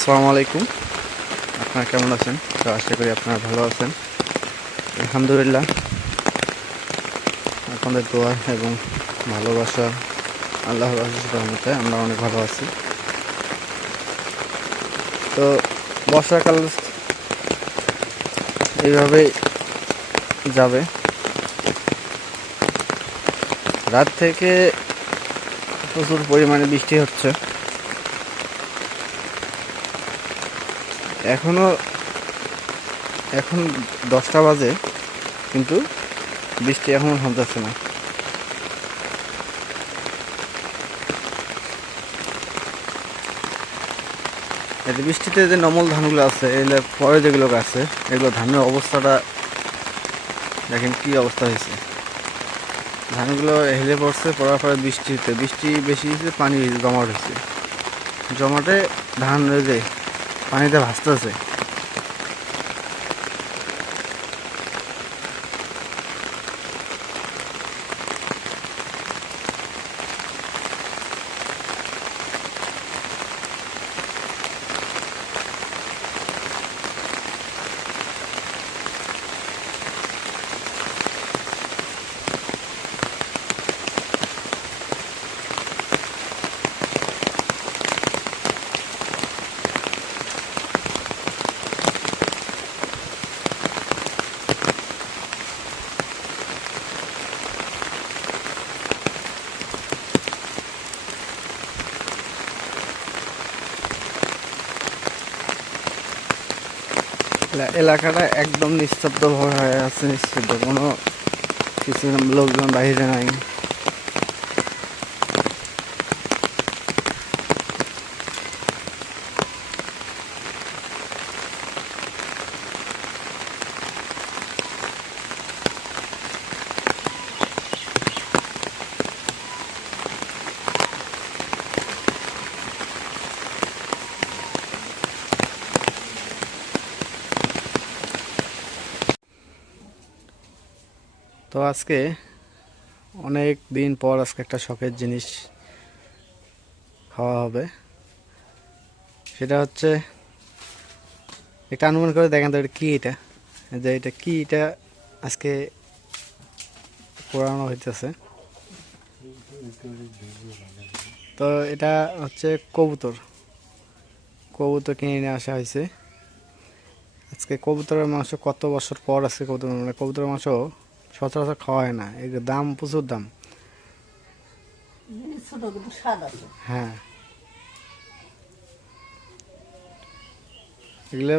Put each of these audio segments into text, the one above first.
আসসালামু আলাইকুম। আপনারা কেমন আছেন? তো আশা করি আপনারা ভালো আছেন। আলহামদুলিল্লাহ, আপনাদের দোয়া এবং ভালোবাসা, আল্লাহর অশেষ রহমতে আমরা অনেক ভালো আছি। তো বর্ষাকাল এইভাবেই যাবে। রাত থেকে প্রচুর পরিমাণে বৃষ্টি হচ্ছে। এখন 10টা বাজে, কিন্তু বৃষ্টি এখনও থামতেছে না। এই যে বৃষ্টিতে যে নমল ধানগুলো আছে, এগুলো পরে যেগুলো আছে, এগুলো ধানের অবস্থাটা দেখেন কি অবস্থা হয়েছে। ধানগুলো হেলে পড়ছে, পড়ার পরে বৃষ্টি বেশি হয়েছে, পানি জমাট হয়েছে। জমাটে ধান হয়ে যায়, পানিতে ভাসতেছে। এলাকাটা একদম নিস্তব্ধ হয়ে আছে, নিস্তব্ধ, কোনো কিছু লোকজন বাইরে নাই। তো আজকে অনেক দিন পর আজকে একটা শখের জিনিস খাওয়া হবে। সেটা হচ্ছে, এটা অনুমান করে দেখেন তো এটা কি, এটা কি, এটা আজকে পোড়ানো হইতেছে। তো এটা হচ্ছে কবুতর কবুতর কিনে নিয়ে আসা হয়েছে আজকে। কবুতরের মাংস কত বছর পর আজকে কবুতরের মাংস সচরাচর খাওয়া হয় না, এর দাম প্রচুর দাম। হ্যাঁ, এগুলো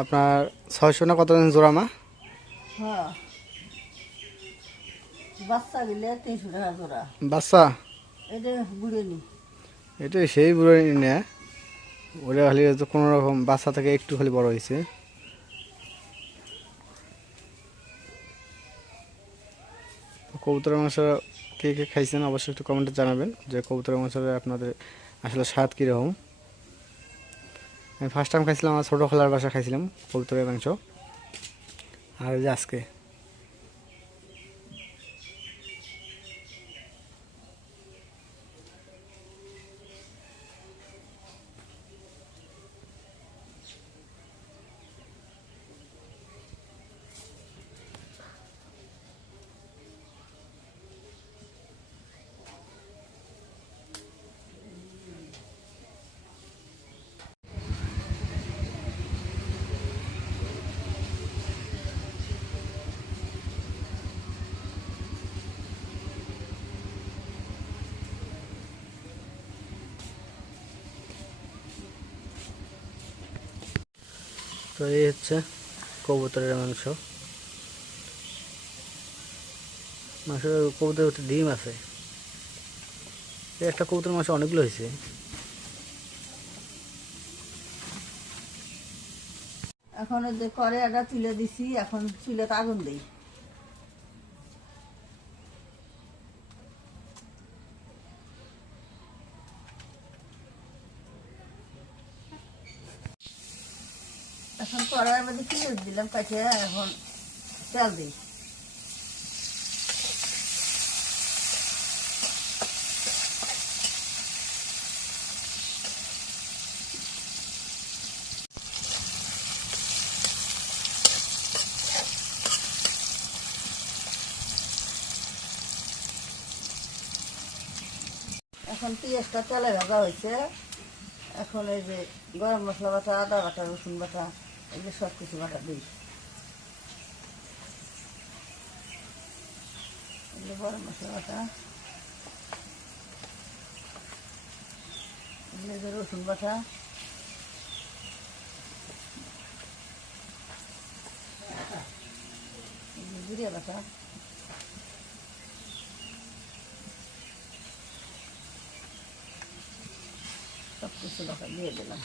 আপনার 600 না কত জোড়া মা? হ্যাঁ, বাচ্চা গেলে 300 টাকা জোড়া। বাচ্চা এটা বুড়ে নি। এটা সেই বুড়ো নেয়, ওটা খালি কোনো রকম বাচ্চা থেকে একটু খালি বড় হয়েছে। কবুতরের মাংস কে কে খাইছেন অবশ্যই একটু কমেন্টে জানাবেন, যে কবুতরের মাংসের আপনাদের আসলে স্বাদ কীরকম। আমি ফার্স্ট টাইম খাইছিলাম, আমার ছোটো খালার বাসা খাইছিলাম কবুতরের মাংস। আর এই যে আজকে তো এই হচ্ছে কবুতরের মাংস। কবুতরের একটা ডিম আছে, একটা কবুতরের মাংস অনেকগুলো হয়েছে। এখন যে করে এটা তুলে দিছি, এখন চুলে আগুন দেই। এখন কড়াইয়ের মধ্যে পেঁয়াজ দিলাম কাটে, এখন তেল দিই। এখন পেঁয়াজটা তেলে ভাজা হয়েছে। এখন এই যে গরম মশলা বাটা, আদা বাটা, রসুন বাটা, এই যে সব কিছু বাটা দিই। এই যে গরম মশলা বাটা, এই যে রসুন বাটা, এই যে জিরে বাটা, সব কিছু বাটা দিয়ে দিলাম।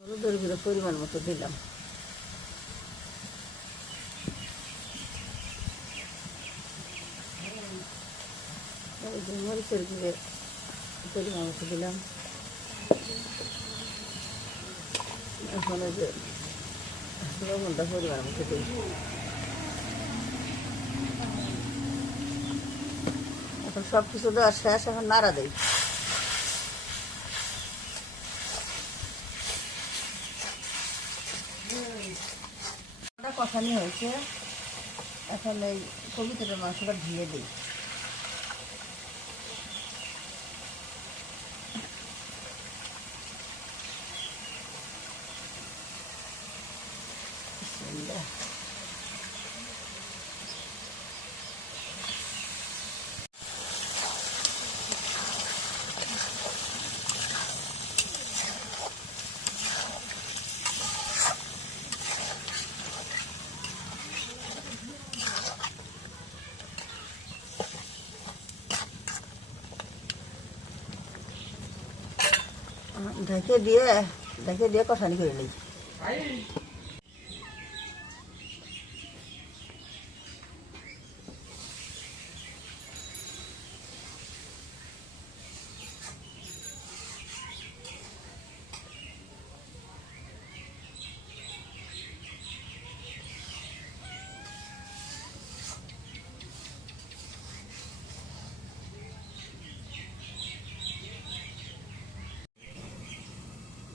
হলুদের গুঁড়ো পরিমাণ মতো দিলাম। এই যে মরিচের গুঁড়ো পরিমাণ মতো দিলাম। এখন এই যে লবণটা পরিমাণ মতো দিই। এখন সব কিছু দেওয়া শেষ, এখন নাড়া দেই। কষানি হয়েছে, এখন এই কবিতাটার মাংসটা ঢেলে দিই। ঢেকে দিয়ে কষানি করে নিই।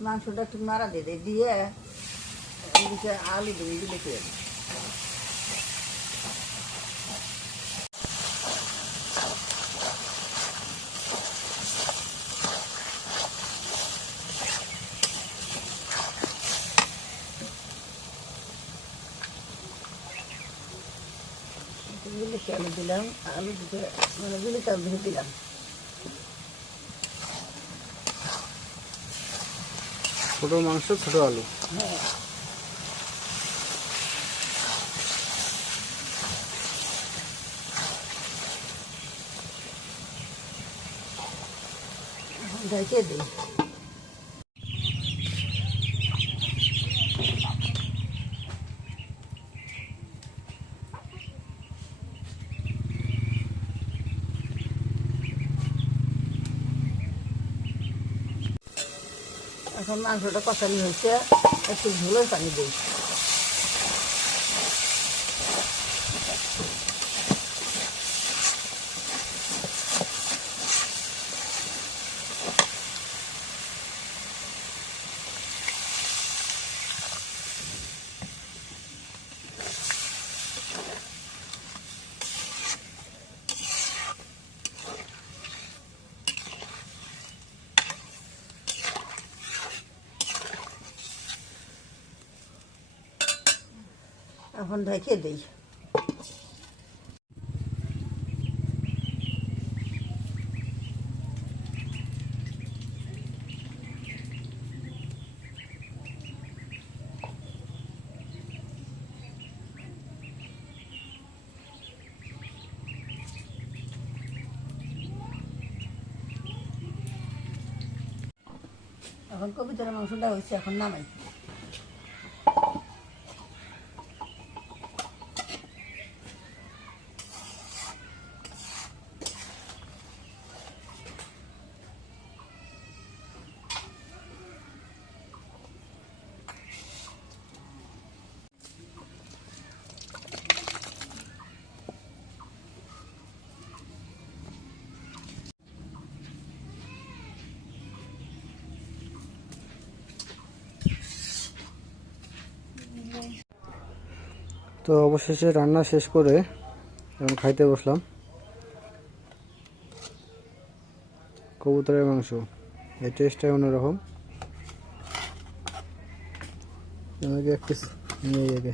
মাংসটা একটু নাড়া দিয়ে দিই, দিয়ে এদিকে আলু দিয়ে দিলে কি হবে। বিলিতি আলু দিলাম, আলু দিতে মানে বিলিতি আলু দিয়ে দিলাম। ছোট মাংস, ছোট আলু। হ্যাঁ, ঢেকে দিই। এখন মাংসটা কষানি হয়েছে, একটু ঝোলের পানি দিই। এখন ঢেকে দিই। এখন কবিতার মাংসটা হয়েছে, এখন নামাই। তো অবশেষে রান্না শেষ করে এখন খাইতে বসলাম কবুতরের মাংস। এই টেস্টটাই অন্যরকম। আমাকে এক পিস নিয়ে যাবে।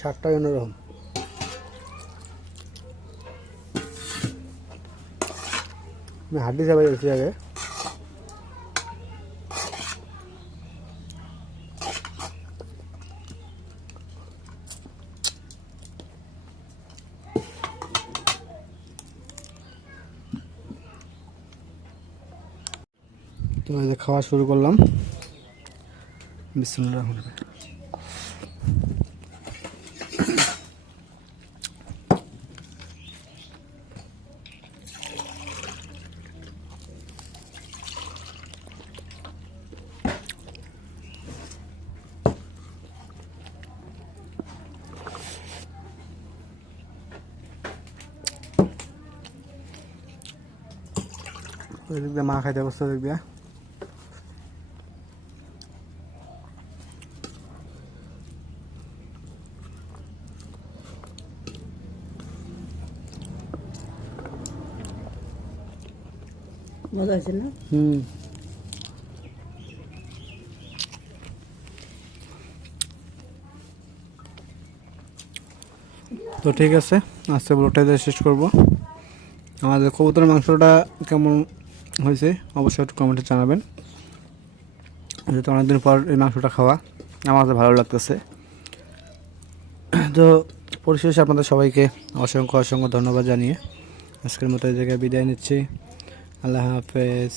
স্বাদটাই অন্যরকম। আমি হাড্ডি চাবাই গেছি আগে। তো এই যে খাওয়া শুরু করলাম। বিসমিল্লাহির রহমানির রহিম। এদিক দিয়ে মা খাইতে বসছে, এদিক দিয়ে মজা হয়েছে না? তো ঠিক আছে, আজকে ব্লগটা দিয়ে শেষ করবো। আমাদের কবুতরের মাংসটা কেমন হয়েছে অবশ্যই একটু কমেন্টে জানাবেন। যেহেতু অনেকদিন পর এই মাংসটা খাওয়া আমার কাছে ভালো লাগতেছে। তো পরিশেষে আপনাদের সবাইকে অসংখ্য অসংখ্য ধন্যবাদ জানিয়ে আজকের মতো এই জায়গায় বিদায় নিচ্ছি। আল্লাহ হাফেজ।